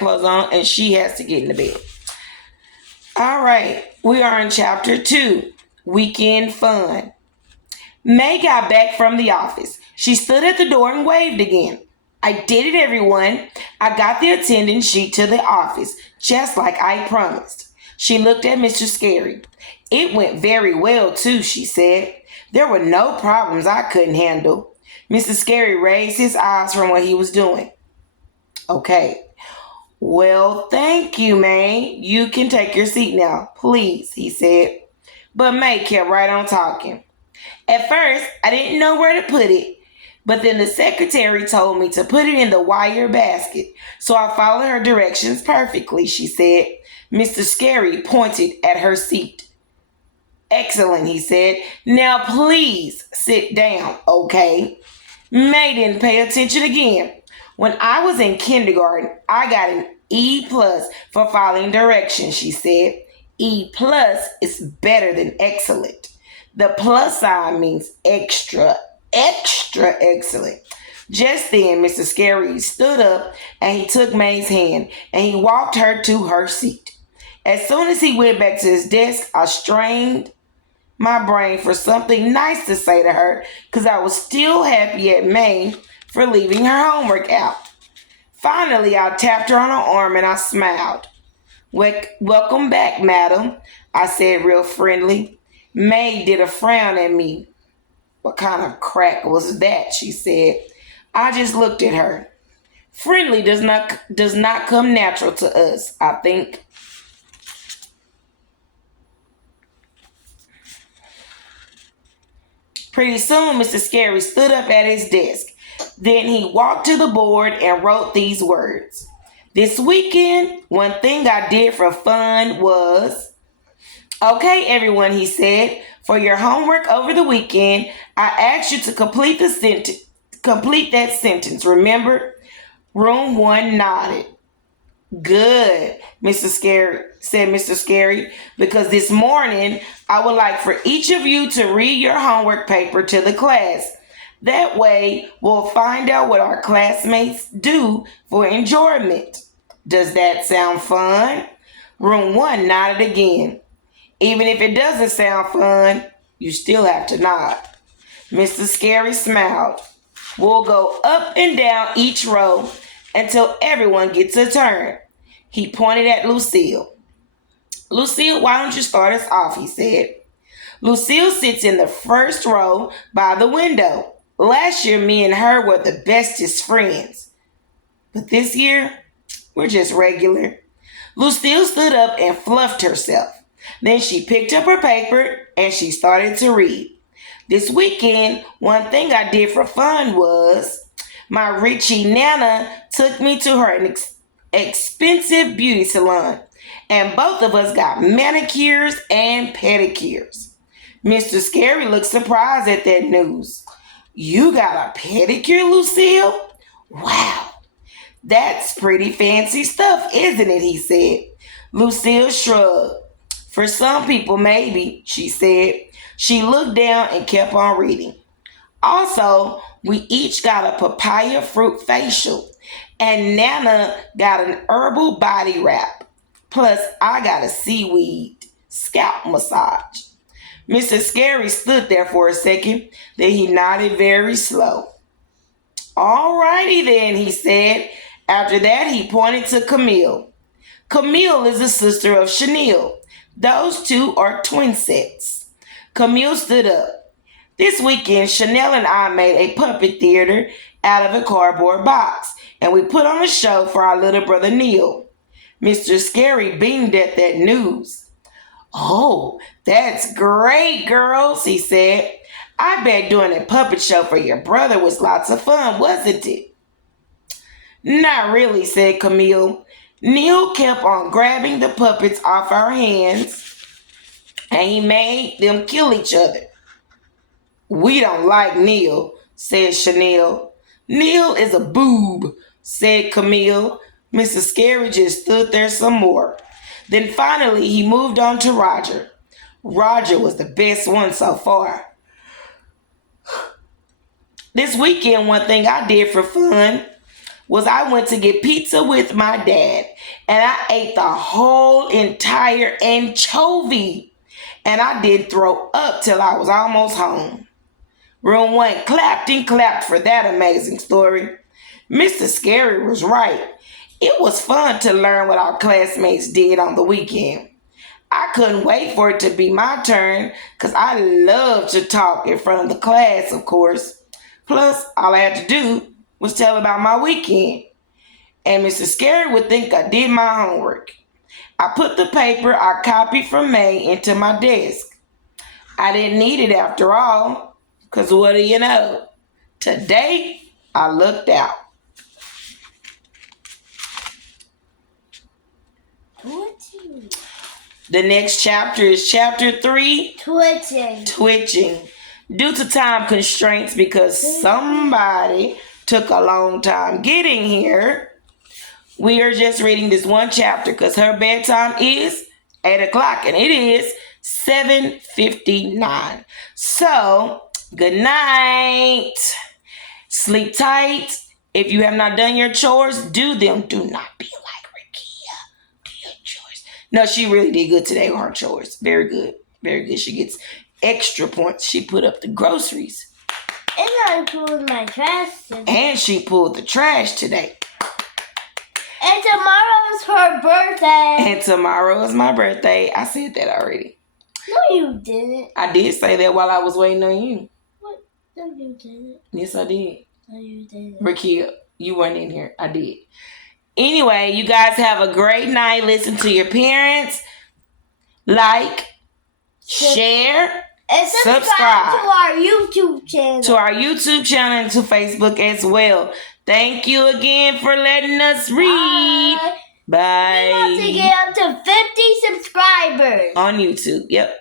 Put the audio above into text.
clothes on and she has to get in the bed. All right, we are in chapter 2, weekend fun. May got back from the office. She stood at the door and waved again. I did it, everyone. I got the attendance sheet to the office, just like I promised. She looked at Mr. Scary. It went very well, too, she said. There were no problems I couldn't handle. Mr. Scary raised his eyes from what he was doing. Okay. Well, thank you, May. You can take your seat now, please, he said. But May kept right on talking. At first, I didn't know where to put it, but then the secretary told me to put it in the wire basket, so I followed her directions perfectly, she said. Mr. Scary pointed at her seat. Excellent, he said. Now please sit down, okay? May didn't pay attention again. When I was in kindergarten, I got an E plus for following directions, she said. E plus is better than excellent. The plus sign means extra, extra excellent. Just then, Mr. Scary stood up and he took May's hand and he walked her to her seat. As soon as he went back to his desk, I strained my brain for something nice to say to her because I was still happy at May for leaving her homework out. Finally, I tapped her on her arm and I smiled. Welcome back, madam, I said real friendly. May did a frown at me. What kind of crack was that, she said. I just looked at her. Friendly does not come natural to us, I think. Pretty soon, Mr. Scary stood up at his desk. Then he walked to the board and wrote these words. This weekend, one thing I did for fun was... Okay, everyone, he said, for your homework over the weekend, I asked you to complete that sentence. Remember? Room 1 nodded. Good, said Mr. Scary, because this morning I would like for each of you to read your homework paper to the class. That way, we'll find out what our classmates do for enjoyment. Does that sound fun? Room 1 nodded again. Even if it doesn't sound fun, you still have to nod. Mr. Scary smiled. We'll go up and down each row until everyone gets a turn. He pointed at Lucille. Lucille, why don't you start us off, he said. Lucille sits in the first row by the window. Last year, me and her were the bestest friends. But this year, we're just regular. Lucille stood up and fluffed herself. Then she picked up her paper and she started to read. This weekend, one thing I did for fun was my Richie Nana took me to her expensive beauty salon, and both of us got manicures and pedicures. Mr. Scary looked surprised at that news. You got a pedicure, Lucille? Wow, that's pretty fancy stuff, isn't it? He said. Lucille shrugged. For some people, maybe, she said. She looked down and kept on reading. Also, we each got a papaya fruit facial, and Nana got an herbal body wrap. Plus, I got a seaweed scalp massage. Mr. Scary stood there for a second, then he nodded very slow. All righty then, he said. After that, he pointed to Camille. Camille is the sister of Chanel. Those two are twin sets. Camille stood up. This weekend, Chanel and I made a puppet theater out of a cardboard box, and we put on a show for our little brother Neil. Mr. Scary beamed at that news. Oh, that's great, girls, he said. I bet doing a puppet show for your brother was lots of fun, wasn't it? Not really, said Camille. Neil kept on grabbing the puppets off our hands, and he made them kill each other. We don't like Neil, said Chanel. Neil is a boob, said Camille. Mr. Scary just stood there some more. Then finally he moved on to Roger. Roger was the best one so far. This weekend, one thing I did for fun was I went to get pizza with my dad, and I ate the whole entire anchovy, and I did throw up till I was almost home. Room 1 clapped and clapped for that amazing story. Mr. Scary was right. It was fun to learn what our classmates did on the weekend. I couldn't wait for it to be my turn because I love to talk in front of the class, of course. Plus, all I had to do was tell about my weekend. And Mr. Scary would think I did my homework. I put the paper I copied from May into my desk. I didn't need it after all, because what do you know? Today, I looked out. The next chapter is chapter 3. Twitching. Due to time constraints, because somebody took a long time getting here, we are just reading this one chapter because her bedtime is 8 o'clock and it is 7:59. So, good night. Sleep tight. If you have not done your chores, do them. Do not be like Rakia. Do your chores. No, she really did good today with her chores. Very good. Very good. She gets extra points. She put up the groceries. And I pulled my trash today. And she pulled the trash today. And tomorrow is her birthday. And tomorrow is my birthday. I said that already. No, you didn't. I did say that while I was waiting on you. What? No, you didn't. Yes, I did. No, you didn't. Rakia, you weren't in here. I did. Anyway, you guys have a great night. Listen to your parents. Like, share, and subscribe to our YouTube channel. To our YouTube channel and to Facebook as well. Thank you again for letting us read. Bye. We want to get up to 50 subscribers. On YouTube. Yep.